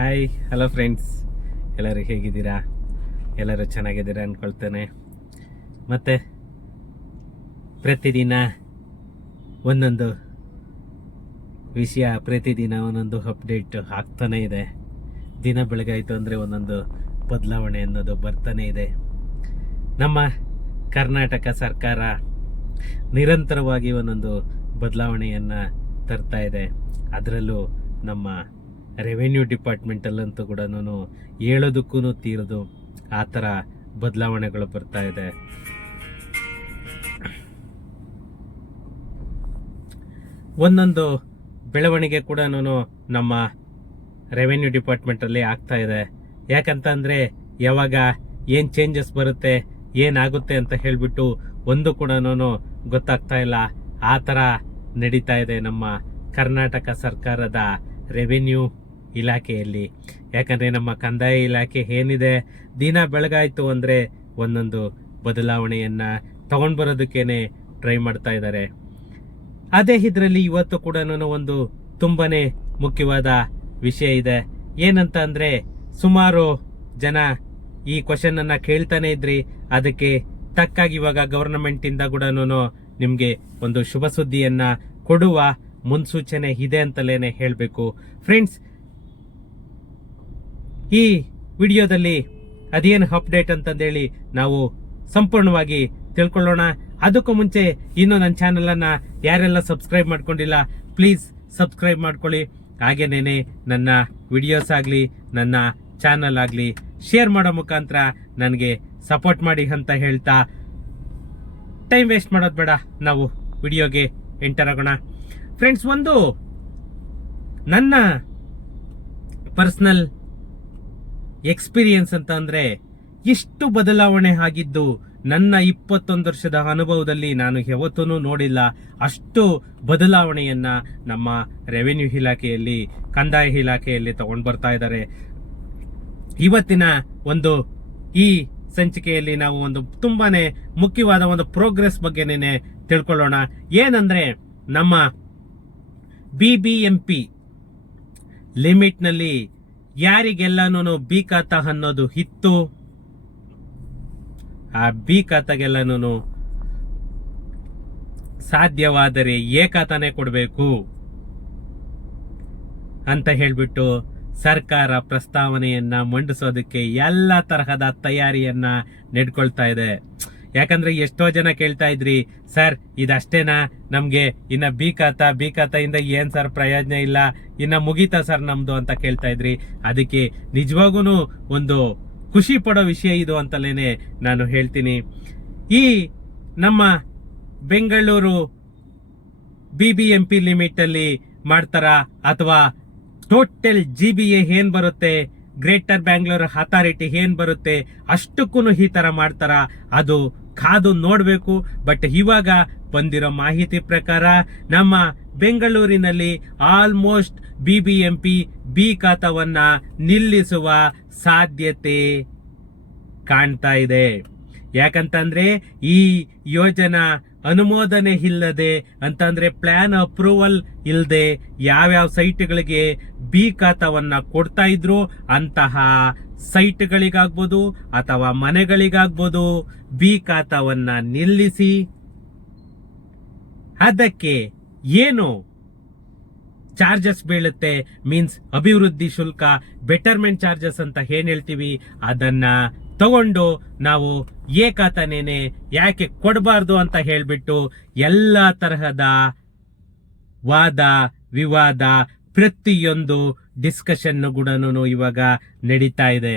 Hi hello friends, ಎಲ್ಲರೂ ಹೇಗಿದ್ದೀರಾ? ಎಲ್ಲರೂ ಚೆನ್ನಾಗಿದ್ದೀರಾ ಅಂದ್ಕೊಳ್ತೇನೆ. ಮತ್ತು ಪ್ರತಿದಿನ ಒಂದೊಂದು ವಿಷಯ, ಪ್ರತಿದಿನ ಒಂದೊಂದು ಅಪ್ಡೇಟ್ ಆಗ್ತಾನೇ ಇದೆ. ದಿನ ಬೆಳಗಾಯಿತು ಅಂದರೆ ಒಂದೊಂದು ಬದಲಾವಣೆ ಅನ್ನೋದು ಬರ್ತಾನೆ ಇದೆ. ನಮ್ಮ ಕರ್ನಾಟಕ ಸರ್ಕಾರ ನಿರಂತರವಾಗಿ ಒಂದೊಂದು ಬದಲಾವಣೆಯನ್ನು ತರ್ತಾ ಇದೆ. ಅದರಲ್ಲೂ ನಮ್ಮ ರೆವೆನ್ಯೂ ಡಿಪಾರ್ಟ್ಮೆಂಟಲ್ಲಂತೂ ಕೂಡ ಹೇಳೋದಕ್ಕೂ ತೀರದು ಆ ಥರ ಬದಲಾವಣೆಗಳು ಬರ್ತಾ ಇದೆ. ಒಂದೊಂದು ಬೆಳವಣಿಗೆ ಕೂಡ ನಮ್ಮ ರೆವೆನ್ಯೂ ಡಿಪಾರ್ಟ್ಮೆಂಟಲ್ಲಿ ಆಗ್ತಾ ಇದೆ. ಯಾಕಂತ ಅಂದರೆ ಯಾವಾಗ ಏನು ಚೇಂಜಸ್ ಬರುತ್ತೆ, ಏನಾಗುತ್ತೆ ಅಂತ ಹೇಳಿಬಿಟ್ಟು ಒಂದು ಕೂಡ ಗೊತ್ತಾಗ್ತಾ ಇಲ್ಲ. ಆ ಥರ ನಡೀತಾ ಇದೆ ನಮ್ಮ ಕರ್ನಾಟಕ ಸರ್ಕಾರದ ರೆವೆನ್ಯೂ ಇಲಾಖೆಯಲ್ಲಿ. ಯಾಕಂದರೆ ನಮ್ಮ ಕಂದಾಯ ಇಲಾಖೆ ಏನಿದೆ, ದಿನ ಬೆಳಗಾಯಿತು ಅಂದರೆ ಒಂದೊಂದು ಬದಲಾವಣೆಯನ್ನು ತಗೊಂಡು ಬರೋದಕ್ಕೇನೆ ಟ್ರೈ ಮಾಡ್ತಾ ಇದ್ದಾರೆ. ಅದೇ ಇದರಲ್ಲಿ ಇವತ್ತು ಕೂಡ ಒಂದು ತುಂಬಾ ಮುಖ್ಯವಾದ ವಿಷಯ ಇದೆ. ಏನಂತ ಅಂದರೆ, ಸುಮಾರು ಜನ ಈ ಕ್ವಶನನ್ನು ಕೇಳ್ತಾನೆ ಇದ್ರಿ. ಅದಕ್ಕೆ ತಕ್ಕಾಗಿ ಇವಾಗ ಗವರ್ನಮೆಂಟಿಂದ ಕೂಡ ನಿಮಗೆ ಒಂದು ಶುಭ ಸುದ್ದಿಯನ್ನು ಕೊಡುವ ಮುನ್ಸೂಚನೆ ಇದೆ ಅಂತಲೇ ಹೇಳಬೇಕು. ಫ್ರೆಂಡ್ಸ್, ಈ ವಿಡಿಯೋದಲ್ಲಿ ಅದೇನು ಅಪ್ಡೇಟ್ ಅಂತಂದೇಳಿ ನಾವು ಸಂಪೂರ್ಣವಾಗಿ ತಿಳ್ಕೊಳ್ಳೋಣ. ಅದಕ್ಕೂ ಮುಂಚೆ ಇನ್ನೂ ನನ್ನ ಚಾನಲನ್ನು ಯಾರೆಲ್ಲ ಸಬ್ಸ್ಕ್ರೈಬ್ ಮಾಡ್ಕೊಂಡಿಲ್ಲ, ಪ್ಲೀಸ್ ಸಬ್ಸ್ಕ್ರೈಬ್ ಮಾಡ್ಕೊಳ್ಳಿ. ಹಾಗೇನೇನೆ ನನ್ನ ವಿಡಿಯೋಸ್ ಆಗಲಿ, ನನ್ನ ಚಾನಲ್ ಆಗಲಿ ಶೇರ್ ಮಾಡೋ ಮುಖಾಂತರ ನನಗೆ ಸಪೋರ್ಟ್ ಮಾಡಿ ಅಂತ ಹೇಳ್ತಾ, ಟೈಮ್ ವೇಸ್ಟ್ ಮಾಡೋದು ಬೇಡ, ನಾವು ವಿಡಿಯೋಗೆ ಎಂಟರ್ ಆಗೋಣ. ಫ್ರೆಂಡ್ಸ್, ಒಂದು ನನ್ನ ಪರ್ಸನಲ್ ಎಕ್ಸ್ಪೀರಿಯನ್ಸ್ ಅಂತ ಅಂದರೆ, ಇಷ್ಟು ಬದಲಾವಣೆ ಆಗಿದ್ದು ನನ್ನ 21 ವರ್ಷದ ಅನುಭವದಲ್ಲಿ ನಾನು ಯಾವತ್ತೂ ನೋಡಿಲ್ಲ. ಅಷ್ಟು ಬದಲಾವಣೆಯನ್ನ ನಮ್ಮ ರೆವೆನ್ಯೂ ಇಲಾಖೆಯಲ್ಲಿ, ಕಂದಾಯ ಇಲಾಖೆಯಲ್ಲಿ ತಗೊಂಡು ಬರ್ತಾ ಇದ್ದಾರೆ. ಇವತ್ತಿನ ಒಂದು ಈ ಸಂಚಿಕೆಯಲ್ಲಿ ನಾವು ಒಂದು ತುಂಬಾನೇ ಮುಖ್ಯವಾದ ಒಂದು ಪ್ರೋಗ್ರೆಸ್ ಬಗ್ಗೆನೇ ತಿಳ್ಕೊಳ್ಳೋಣ. ಏನಂದ್ರೆ, ನಮ್ಮ BBMP ಲಿಮಿಟ್ನಲ್ಲಿ ಯಾರಿಗೆಲ್ಲನೂ ಬಿ ಖಾತಾ ಅನ್ನೋದು ಇತ್ತು, ಆ ಬಿ ಖಾತಾಗೆಲ್ಲನೂ ಸಾಧ್ಯವಾದರೆ ಎ ಖಾತಾನೇ ಕೊಡಬೇಕು ಅಂತ ಹೇಳ್ಬಿಟ್ಟು ಸರ್ಕಾರ ಪ್ರಸ್ತಾವನೆಯನ್ನ ಮಂಡಿಸೋದಕ್ಕೆ ಎಲ್ಲ ತರಹದ ತಯಾರಿಯನ್ನ ನೆಡ್ಕೊಳ್ತಾ ಇದೆ. ಯಾಕಂದ್ರೆ ಎಷ್ಟೋ ಜನ ಕೇಳ್ತಾ ಇದ್ರಿ, ಸರ್ ಇದಷ್ಟೇನಾ, ನಮ್ಗೆ ಇನ್ನ ಬಿ ಖಾತಾಯಿಂದ ಏನ್ ಸರ್ ಪ್ರಯೋಜನ ಇಲ್ಲ, ಇನ್ನ ಮುಗೀತಾ ಸರ್ ನಮ್ದು ಅಂತ ಕೇಳ್ತಾ ಇದ್ರಿ. ಅದಕ್ಕೆ ನಿಜವಾಗೂ ಒಂದು ಖುಷಿ ಪಡೋ ವಿಷಯ ಇದು ಅಂತಲೇನೆ ನಾನು ಹೇಳ್ತೀನಿ. ಈ ನಮ್ಮ ಬೆಂಗಳೂರು BBMP ಲಿಮಿಟ್ ಅಲ್ಲಿ ಮಾಡ್ತಾರ, ಅಥವಾ ಟೋಟಲ್ GBA ಏನ್ ಬರುತ್ತೆ, ಗ್ರೇಟರ್ ಬ್ಯಾಂಗ್ಳೂರ್ ಅಥಾರಿಟಿ ಏನ್ ಬರುತ್ತೆ, ಅಷ್ಟಕ್ಕೂ ಈ ತರ ಮಾಡ್ತಾರ, ಅದು ಕಾದು ನೋಡ್ಬೇಕು. ಬಟ್ ಇವಾಗ ಬಂದಿರೋ ಮಾಹಿತಿ ಪ್ರಕಾರ ನಮ್ಮ ಬೆಂಗಳೂರಿನಲ್ಲಿ ಆಲ್ಮೋಸ್ಟ್ BBMP ಬಿ ಖಾತಾವನ್ನ ನಿಲ್ಲಿಸುವ ಸಾಧ್ಯತೆ ಕಾಣ್ತಾ ಇದೆ. ಯಾಕಂತಂದ್ರೆ ಈ ಯೋಜನಾ ಅನುಮೋದನೆ ಇಲ್ಲದೆ, ಅಂತಂದ್ರೆ ಪ್ಲಾನ್ ಅಪ್ರೂವಲ್ ಇಲ್ಲದೆ ಯಾವ್ಯಾವ ಸೈಟ್ಗಳಿಗೆ ಬಿ ಖಾತಾವನ್ನ ಕೊಡ್ತಾ ಇದ್ರು ಅಂತಹ ಸೈಟ್ಗಳಿಗಾಗ್ಬೋದು ಅಥವಾ ಮನೆಗಳಿಗಾಗ್ಬೋದು ಬಿ ಖಾತಾವನ್ನ ನಿಲ್ಲಿಸಿ, ಅದಕ್ಕೆ ಏನು ಚಾರ್ಜಸ್ ಬೀಳುತ್ತೆ, ಮೀನ್ಸ್ ಅಭಿವೃದ್ಧಿ ಶುಲ್ಕ, ಬೆಟರ್ಮೆಂಟ್ ಚಾರ್ಜಸ್ ಅಂತ ಏನ್ ಹೇಳ್ತೀವಿ, ಅದನ್ನ ತಗೊಂಡು ನಾವು ಎ ಖಾತಾನೇನೆ ಯಾಕೆ ಕೊಡಬಾರ್ದು ಅಂತ ಹೇಳ್ಬಿಟ್ಟು ಎಲ್ಲ ತರಹದ ವಾದ ವಿವಾದ, ಪ್ರತಿಯೊಂದು ಡಿಸ್ಕಷನ್ ಕೂಡ ಇವಾಗ ನಡೀತಾ ಇದೆ.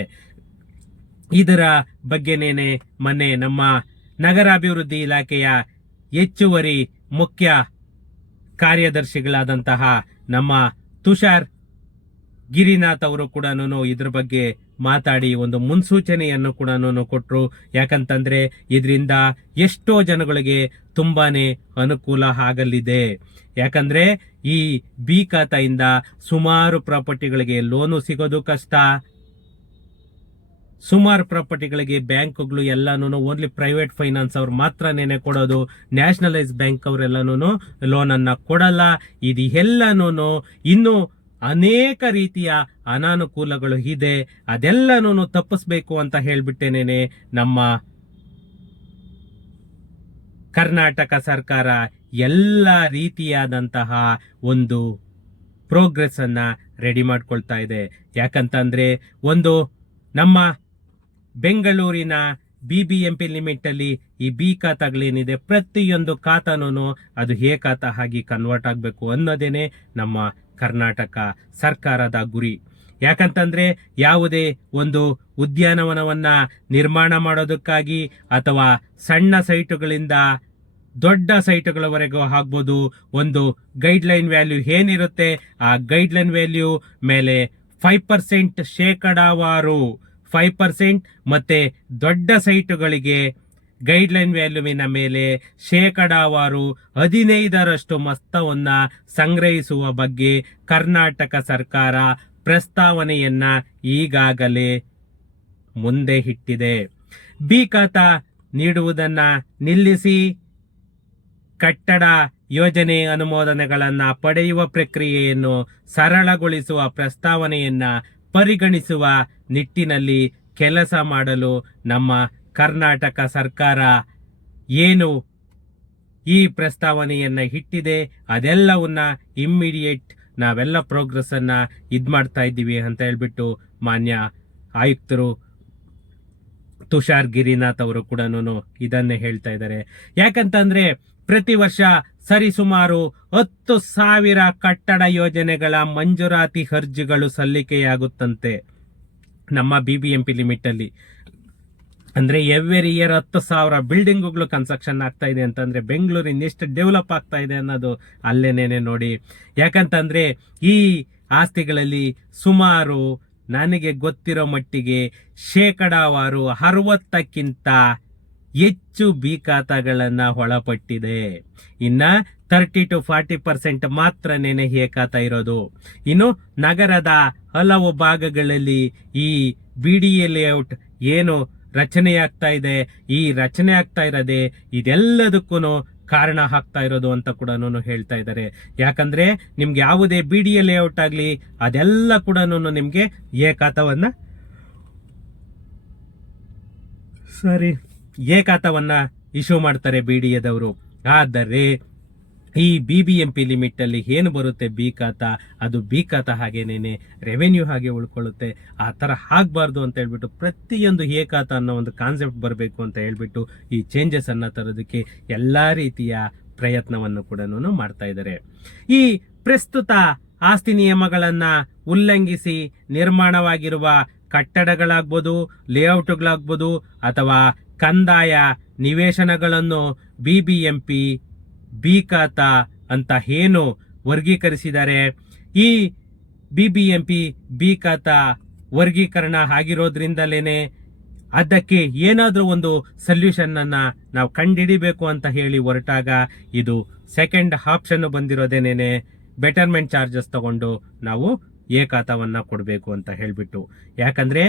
ಇದರ ಬಗ್ಗೆನೇನೆ ಮೊನ್ನೆ ನಮ್ಮ ನಗರಾಭಿವೃದ್ಧಿ ಇಲಾಖೆಯ ಹೆಚ್ಚುವರಿ ಮುಖ್ಯ ಕಾರ್ಯದರ್ಶಿಗಳಾದಂತಹ ನಮ್ಮ ತುಷಾರ್ ಗಿರಿನಾಥ್ ಅವರು ಕೂಡ ಇದ್ರ ಬಗ್ಗೆ ಮಾತಾಡಿ ಒಂದು ಮುನ್ಸೂಚನೆಯನ್ನು ಕೂಡ ಕೊಟ್ರು. ಯಾಕಂತಂದ್ರೆ ಇದರಿಂದ ಎಷ್ಟೋ ಜನಗಳಿಗೆ ತುಂಬಾನೇ ಅನುಕೂಲ ಆಗಲಿದೆ. ಯಾಕಂದ್ರೆ ಈ ಬಿ ಖಾತಾಯಿಂದ ಸುಮಾರು ಪ್ರಾಪರ್ಟಿಗಳಿಗೆ ಲೋನು ಸಿಗೋದು ಕಷ್ಟ. ಸುಮಾರು ಪ್ರಾಪರ್ಟಿಗಳಿಗೆ ಬ್ಯಾಂಕ್ಗಳು ಎಲ್ಲಾನು ಓನ್ಲಿ ಪ್ರೈವೇಟ್ ಫೈನಾನ್ಸ್ ಅವ್ರು ಮಾತ್ರನೇ ಕೊಡೋದು, ನ್ಯಾಷನಲೈಸ್ ಬ್ಯಾಂಕ್ ಅವರೆಲ್ಲಾನು ಲೋನ್ ಅನ್ನ ಕೊಡಲ್ಲ. ಇದು ಎಲ್ಲಾನು ಇನ್ನು ಅನೇಕ ರೀತಿಯ ಅನಾನುಕೂಲಗಳು ಇದೆ. ಅದೆಲ್ಲನೂ ತಪ್ಪಿಸ್ಬೇಕು ಅಂತ ಹೇಳ್ಬಿಟ್ಟೇನೇನೆ ನಮ್ಮ ಕರ್ನಾಟಕ ಸರ್ಕಾರ ಎಲ್ಲ ರೀತಿಯಾದಂತಹ ಒಂದು ಪ್ರೋಗ್ರೆಸ್ ಅನ್ನ ರೆಡಿ ಮಾಡ್ಕೊಳ್ತಾ ಇದೆ. ಯಾಕಂತಂದ್ರೆ ಒಂದು ನಮ್ಮ ಬೆಂಗಳೂರಿನ BBMP ಲಿಮಿಟ್ ಅಲ್ಲಿ ಈ ಬಿ ಖಾತಾಗಳೇನಿದೆ ಪ್ರತಿಯೊಂದು ಖಾತಾನೂ ಅದು ಎ ಖಾತಾ ಆಗಿ ಕನ್ವರ್ಟ್ ಆಗಬೇಕು ಅನ್ನೋದೇನೆ ನಮ್ಮ ಕರ್ನಾಟಕ ಸರ್ಕಾರದ ಗುರಿ. ಯಾಕಂತಂದ್ರೆ ಯಾವುದೇ ಒಂದು ಉದ್ಯಾನವನವನ್ನ ನಿರ್ಮಾಣ ಮಾಡೋದಕ್ಕಾಗಿ ಅಥವಾ ಸಣ್ಣ ಸೈಟುಗಳಿಂದ ದೊಡ್ಡ ಸೈಟುಗಳವರೆಗೂ ಆಗ್ಬೋದು, ಒಂದು ಗೈಡ್ಲೈನ್ ವ್ಯಾಲ್ಯೂ ಏನಿರುತ್ತೆ ಆ ಗೈಡ್ಲೈನ್ ವ್ಯಾಲ್ಯೂ ಮೇಲೆ 5% ಶೇಕಡಾವಾರು 5% ಮತ್ತೆ ದೊಡ್ಡ ಸೈಟುಗಳಿಗೆ ಗೈಡ್ಲೈನ್ ವ್ಯಾಲ್ಯೂವಿನ ಮೇಲೆ ಶೇಕಡಾವಾರು 15% ಮೊತ್ತವನ್ನ ಸಂಗ್ರಹಿಸುವ ಬಗ್ಗೆ ಕರ್ನಾಟಕ ಸರ್ಕಾರ ಪ್ರಸ್ತಾವನೆಯನ್ನ ಈಗಾಗಲೇ ಮುಂದೆ ಇಟ್ಟಿದೆ. ಬಿ ಖಾತಾ ನೀಡುವುದನ್ನ ನಿಲ್ಲಿಸಿ ಕಟ್ಟಡ ಯೋಜನೆ ಅನುಮೋದನೆಗಳನ್ನ ಪಡೆಯುವ ಪ್ರಕ್ರಿಯೆಯನ್ನು ಸರಳಗೊಳಿಸುವ ಪ್ರಸ್ತಾವನೆಯನ್ನ ಪರಿಗಣಿಸುವ ನಿಟ್ಟಿನಲ್ಲಿ ಕೆಲಸ ಮಾಡಲು ನಮ್ಮ ಕರ್ನಾಟಕ ಸರ್ಕಾರ ಏನು ಈ ಪ್ರಸ್ತಾವನೆಯನ್ನ ಇಟ್ಟಿದೆ ಅದೆಲ್ಲವನ್ನ ಇಮ್ಮಿಡಿಯೇಟ್ ನಾವೆಲ್ಲ ಪ್ರೋಗ್ರೆಸ್ ಅನ್ನ ಮಾಡ್ತಾ ಇದ್ದೀವಿ ಅಂತ ಹೇಳ್ಬಿಟ್ಟು ಮಾನ್ಯ ಆಯುಕ್ತರು ತುಷಾರ್ ಗಿರಿನಾಥ್ ಅವರು ಕೂಡ ಇದನ್ನೇ ಹೇಳ್ತಾ ಇದ್ದಾರೆ. ಯಾಕಂತಂದ್ರೆ ಪ್ರತಿ ವರ್ಷ ಸರಿಸುಮಾರು 10,000 ಕಟ್ಟಡ ಯೋಜನೆಗಳ ಮಂಜೂರಾತಿ ಅರ್ಜಿಗಳು ಸಲ್ಲಿಕೆಯಾಗುತ್ತಂತೆ ನಮ್ಮ BBMP ಲಿಮಿಟ್ ಅಲ್ಲಿ. ಅಂದ್ರೆ ಎವ್ರಿ ಇಯರ್ 10,000 ಬಿಲ್ಡಿಂಗ್ಗಳು ಕನ್ಸ್ಟ್ರಕ್ಷನ್ ಆಗ್ತಾ ಇದೆ ಅಂತಂದ್ರೆ ಬೆಂಗಳೂರಿನ ಎಷ್ಟು ಡೆವಲಪ್ ಆಗ್ತಾ ಇದೆ ಅನ್ನೋದು ಅಲ್ಲೇನೇನೆ ನೋಡಿ. ಯಾಕಂತಂದ್ರೆ ಈ ಆಸ್ತಿಗಳಲ್ಲಿ ಸುಮಾರು ನನಗೆ ಗೊತ್ತಿರೋ ಮಟ್ಟಿಗೆ ಶೇಕಡಾವಾರು 60ಕ್ಕಿಂತ ಹೆಚ್ಚು ಬಿ ಖಾತಾಗಳನ್ನ ಒಳಪಟ್ಟಿದೆ. ಇನ್ನ 30 to 40% ಮಾತ್ರನೇ ಎ ಖಾತಾ ಇರೋದು. ಇನ್ನು ನಗರದ ಹಲವು ಭಾಗಗಳಲ್ಲಿ ಈ BDA ಲೇಔಟ್ ಏನು ರಚನೆಯಾಗ್ತಾ ಇದೆ, ಈ ರಚನೆ ಆಗ್ತಾ ಇರೋದೆ ಇದೆಲ್ಲದಕ್ಕೂ ಕಾರಣ ಆಗ್ತಾ ಇರೋದು ಅಂತ ಕೂಡ ಹೇಳ್ತಾ ಇದ್ದಾರೆ. ಯಾಕಂದ್ರೆ ನಿಮ್ಗೆ ಯಾವುದೇ BDA ಲೇಔಟ್ ಆಗ್ಲಿ ಅದೆಲ್ಲ ಕೂಡ ನಿಮ್ಗೆ ಎ ಖಾತಾವನ್ನ ಇಶ್ಯೂ ಮಾಡ್ತಾರೆ BDAದವರು. ಆದರೆ ಈ BBMP ಲಿಮಿಟ್ ಅಲ್ಲಿ ಏನು ಬರುತ್ತೆ ಬಿ ಖಾತಾ, ಅದು ಬಿ ಖಾತಾ ಹಾಗೇನೇನೆ ರೆವೆನ್ಯೂ ಹಾಗೆ ಉಳ್ಕೊಳ್ಳುತ್ತೆ. ಆ ತರ ಆಗ್ಬಾರ್ದು ಅಂತ ಹೇಳ್ಬಿಟ್ಟು ಪ್ರತಿಯೊಂದು ಎ ಖಾತಾ ಅನ್ನೋ ಒಂದು ಕಾನ್ಸೆಪ್ಟ್ ಬರಬೇಕು ಅಂತ ಹೇಳ್ಬಿಟ್ಟು ಈ ಚೇಂಜಸ್ ಅನ್ನ ತರೋದಕ್ಕೆ ಎಲ್ಲಾ ರೀತಿಯ ಪ್ರಯತ್ನವನ್ನು ಕೂಡ ಮಾಡ್ತಾ ಇದ್ದಾರೆ. ಈ ಪ್ರಸ್ತುತ ಆಸ್ತಿ ನಿಯಮಗಳನ್ನ ಉಲ್ಲಂಘಿಸಿ ನಿರ್ಮಾಣವಾಗಿರುವ ಕಟ್ಟಡಗಳಾಗ್ಬೋದು, ಲೇಔಟ್ಗಳಾಗ್ಬೋದು ಅಥವಾ ಕಂದಾಯ ನಿವೇಶನಗಳನ್ನು BBMP ಬಿ ಖಾತಾ ಅಂತ ಏನು ವರ್ಗೀಕರಿಸಿದ್ದಾರೆ, ಈ BBMP ಬಿ ಖಾತಾ ವರ್ಗೀಕರಣ ಆಗಿರೋದ್ರಿಂದಲೇನೆ ಅದಕ್ಕೆ ಏನಾದ್ರೂ ಒಂದು ಸೊಲ್ಯೂಷನ್ ಅನ್ನ ನಾವು ಕಂಡುಹಿಡಿಬೇಕು ಅಂತ ಹೇಳಿ ಹೊರಟಾಗ ಇದು ಸೆಕೆಂಡ್ ಆಪ್ಷನ್ ಬಂದಿರೋದೇನೇನೆ ಬೆಟರ್ಮೆಂಟ್ ಚಾರ್ಜಸ್ ತಗೊಂಡು ನಾವು ಎ ಖಾತಾವನ್ನ ಕೊಡಬೇಕು ಅಂತ ಹೇಳ್ಬಿಟ್ಟು. ಯಾಕಂದ್ರೆ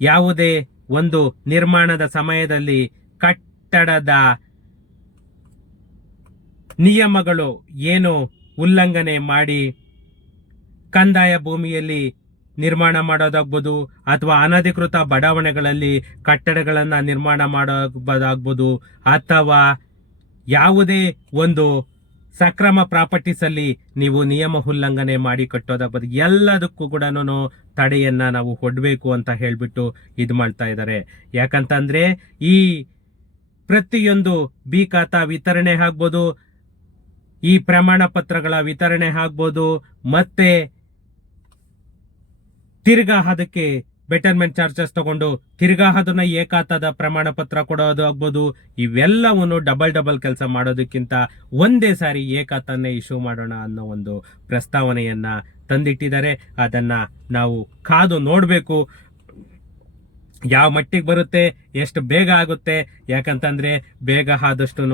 ಯಾವುದೇ ಒಂದು ನಿರ್ಮಾಣದ ಸಮಯದಲ್ಲಿ ಕಟ್ಟಡದ ನಿಯಮಗಳು ಏನು ಉಲ್ಲಂಘನೆ ಮಾಡಿ ಕಂದಾಯ ಭೂಮಿಯಲ್ಲಿ ನಿರ್ಮಾಣ ಮಾಡೋದಾಗ್ಬೋದು ಅಥವಾ ಅನಧಿಕೃತ ಬಡಾವಣೆಗಳಲ್ಲಿ ಕಟ್ಟಡಗಳನ್ನ ನಿರ್ಮಾಣ ಮಾಡೋದಾಗ್ಬೋದು ಅಥವಾ ಯಾವುದೇ ಒಂದು ಸಕ್ರಮ ಪ್ರಾಪರ್ಟೀಸ್ ಅಲ್ಲಿ ನೀವು ನಿಯಮ ಉಲ್ಲಂಘನೆ ಮಾಡಿ ಕಟ್ಟೋದಾಗ್ಬೋದು, ಎಲ್ಲದಕ್ಕೂ ಕೂಡ ತಡೆಯನ್ನ ನಾವು ಕೊಡ್ಬೇಕು ಅಂತ ಹೇಳ್ಬಿಟ್ಟು ಇದು ಮಾಡ್ತಾ ಇದ್ದಾರೆ. ಯಾಕಂತಂದ್ರೆ ಈ ಪ್ರತಿಯೊಂದು ಬಿ ಖಾತಾ ವಿತರಣೆ ಆಗ್ಬೋದು, ಈ ಪ್ರಮಾಣ ಪತ್ರಗಳ ವಿತರಣೆ ಆಗ್ಬೋದು, ಮತ್ತೆ ತಿರ್ಗಾ ಅದಕ್ಕೆ ಬೆಟರ್ಮೆಂಟ್ ಚಾರ್ಜಸ್ ತಗೊಂಡು ತಿರ್ಗಾ ಅದನ್ನ ಎ ಖಾತಾದ ಪ್ರಮಾಣ ಪತ್ರ ಕೊಡೋದು ಆಗ್ಬೋದು, ಇವೆಲ್ಲವನ್ನು ಡಬಲ್ ಕೆಲಸ ಮಾಡೋದಕ್ಕಿಂತ ಒಂದೇ ಸಾರಿ ಎ ಖಾತಾನೇ ಇಶ್ಯೂ ಮಾಡೋಣ ಅನ್ನೋ ಒಂದು ಪ್ರಸ್ತಾವನೆಯನ್ನ ತಂದಿಟ್ಟಿದ್ದಾರೆ. ಅದನ್ನ ನಾವು ಕಾದು ನೋಡ್ಬೇಕು ಯಾವ ಮಟ್ಟಿಗೆ ಬರುತ್ತೆ, ಎಷ್ಟು ಬೇಗ ಆಗುತ್ತೆ. ಯಾಕಂತಂದ್ರೆ ಬೇಗ ಆದಷ್ಟು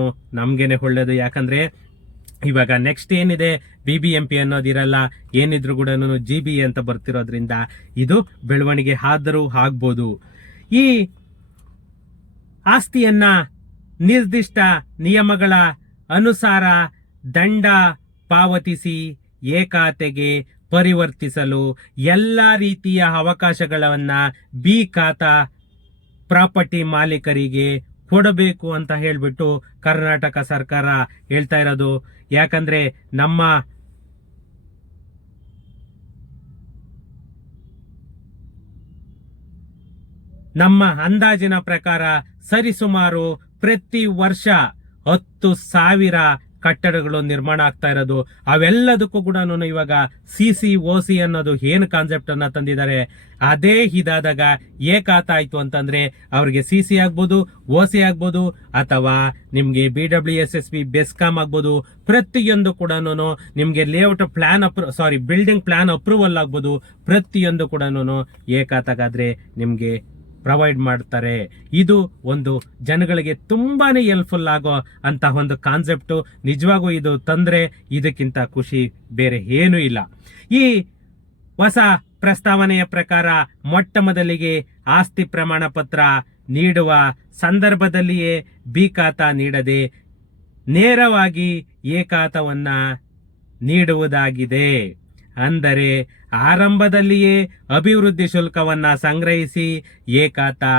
ನಮ್ಗೇನೆ ಒಳ್ಳೇದು. ಯಾಕಂದ್ರೆ ಇವಾಗ ನೆಕ್ಸ್ಟ್ ಏನಿದೆ BBMP ಅನ್ನೋದಿರಲ್ಲ, ಏನಿದ್ರು ಕೂಡ GB ಅಂತ ಬರ್ತಿರೋದ್ರಿಂದ ಇದು ಬೆಳವಣಿಗೆ ಆದರೂ ಆಗ್ಬೋದು. ಈ ಆಸ್ತಿಯನ್ನ ನಿರ್ದಿಷ್ಟ ನಿಯಮಗಳ ಅನುಸಾರ ದಂಡ ಪಾವತಿಸಿ ಎ ಖಾತೆಗೆ ಪರಿವರ್ತಿಸಲು ಎಲ್ಲ ರೀತಿಯ ಅವಕಾಶಗಳನ್ನ ಬಿ ಖಾತಾ ಪ್ರಾಪರ್ಟಿ ಮಾಲೀಕರಿಗೆ ಕೊಡಬೇಕು ಅಂತ ಹೇಳ್ಬಿಟ್ಟು ಕರ್ನಾಟಕ ಸರ್ಕಾರ ಹೇಳ್ತಾ ಇರೋದು. ಯಾಕಂದ್ರೆ ನಮ್ಮ ಅಂದಾಜಿನ ಪ್ರಕಾರ ಸರಿಸುಮಾರು ಪ್ರತಿ ವರ್ಷ 10,000 ಕಟ್ಟಡಗಳು ನಿರ್ಮಾಣ ಆಗ್ತಾ ಇರೋದು. ಅವೆಲ್ಲದಕ್ಕೂ ಕೂಡ ಇವಾಗ CCOC ಅನ್ನೋದು ಏನು ಕಾನ್ಸೆಪ್ಟ್ ಅನ್ನ ತಂದಿದ್ದಾರೆ. ಅದೇ ಇದಾದಾಗ ಎ ಖಾತಾ ಆಯ್ತು ಅಂತಂದ್ರೆ ಅವ್ರಿಗೆ CC ಆಗ್ಬೋದು, OC ಆಗ್ಬೋದು, ಅಥವಾ ನಿಮ್ಗೆ BWSSB ಬೆಸ್ಕಾಂ ಆಗ್ಬೋದು. ಪ್ರತಿಯೊಂದು ಕೂಡ ನಿಮ್ಗೆ layout plan building plan approval ಆಗ್ಬೋದು. ಪ್ರತಿಯೊಂದು ಕೂಡ ಎ ಖಾತಾಗಾದ್ರೆ ನಿಮ್ಗೆ ಪ್ರೊವೈಡ್ ಮಾಡ್ತಾರೆ. ಇದು ಒಂದು ಜನಗಳಿಗೆ ತುಂಬಾನೇ ಹೆಲ್ಪ್ಫುಲ್ ಆಗೋ ಅಂತ ಒಂದು ಕಾನ್ಸೆಪ್ಟ್. ನಿಜವಾಗೂ ಇದು ತಂದ್ರೆ ಇದಕ್ಕಿಂತ ಖುಷಿ ಬೇರೆ ಏನೂ ಇಲ್ಲ. ಈ ಹೊಸ ಪ್ರಸ್ತಾವನೆಯ ಪ್ರಕಾರ ಮೊಟ್ಟ ಮೊದಲಿಗೆ ಆಸ್ತಿ ಪ್ರಮಾಣ ಪತ್ರ ನೀಡುವ ಸಂದರ್ಭದಲ್ಲಿಯೇ ಬಿ ಖಾತಾ ನೀಡದೆ ನೇರವಾಗಿ ಎ ಖಾತಾವನ್ನ ನೀಡುವುದಾಗಿದೆ. ಅಂದರೆ ಆರಂಭದಲ್ಲಿಯೇ ಅಭಿವೃದ್ಧಿ ಶುಲ್ಕವನ್ನ ಸಂಗ್ರಹಿಸಿ ಎ ಖಾತಾ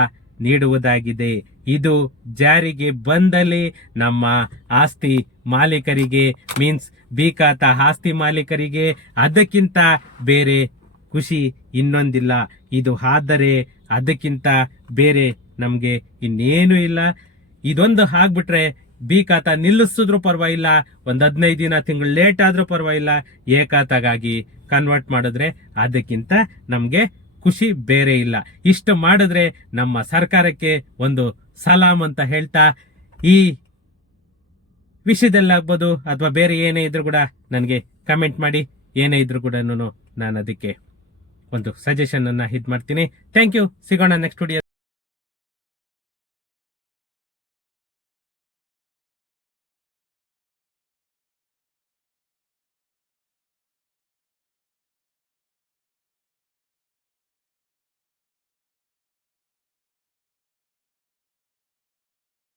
ನೀಡುವುದಾಗಿದೆ. ಇದು ಜಾರಿಗೆ ಬಂದಲ್ಲಿ ನಮ್ಮ ಆಸ್ತಿ ಮಾಲೀಕರಿಗೆ ಮೀನ್ಸ್ ಬಿ ಖಾತಾ ಆಸ್ತಿ ಮಾಲೀಕರಿಗೆ ಅದಕ್ಕಿಂತ ಬೇರೆ ಖುಷಿ ಇನ್ನೊಂದಿಲ್ಲ. ಇದು ಆದರೆ ಅದಕ್ಕಿಂತ ಬೇರೆ ನಮ್ಗೆ ಇನ್ನೇನು ಇಲ್ಲ. ಇದೊಂದು ಆಗ್ಬಿಟ್ರೆ ಬಿ ಖಾತಾ ನಿಲ್ಲಿಸಿದ್ರು ಪರವಾಗಿಲ್ಲ, ಒಂದ್ 15 ದಿನ ತಿಂಗಳು ಲೇಟ್ ಆದ್ರೂ ಪರವಾಗಿಲ್ಲ, ಎ ಖಾತಾಗಾಗಿ ಕನ್ವರ್ಟ್ ಮಾಡಿದ್ರೆ ಅದಕ್ಕಿಂತ ನಮ್ಗೆ ಖುಷಿ ಬೇರೆ ಇಲ್ಲ. ಇಷ್ಟು ಮಾಡಿದ್ರೆ ನಮ್ಮ ಸರ್ಕಾರಕ್ಕೆ ಒಂದು ಸಲಾಂ ಅಂತ ಹೇಳ್ತಾ, ಈ ವಿಷಯದಲ್ಲಾಗ್ಬೋದು ಅಥವಾ ಬೇರೆ ಏನೇ ಇದ್ರು ಕೂಡ ನನಗೆ ಕಮೆಂಟ್ ಮಾಡಿ. ಏನೇ ಇದ್ರು ಕೂಡ ನಾನು ಅದಕ್ಕೆ ಒಂದು ಸಜೆಷನ್ ಅನ್ನ ಮಾಡ್ತೀನಿ. Thank you. ಸಿಗೋಣ ನೆಕ್ಸ್ಟ್ ವಿಡಿಯೋ.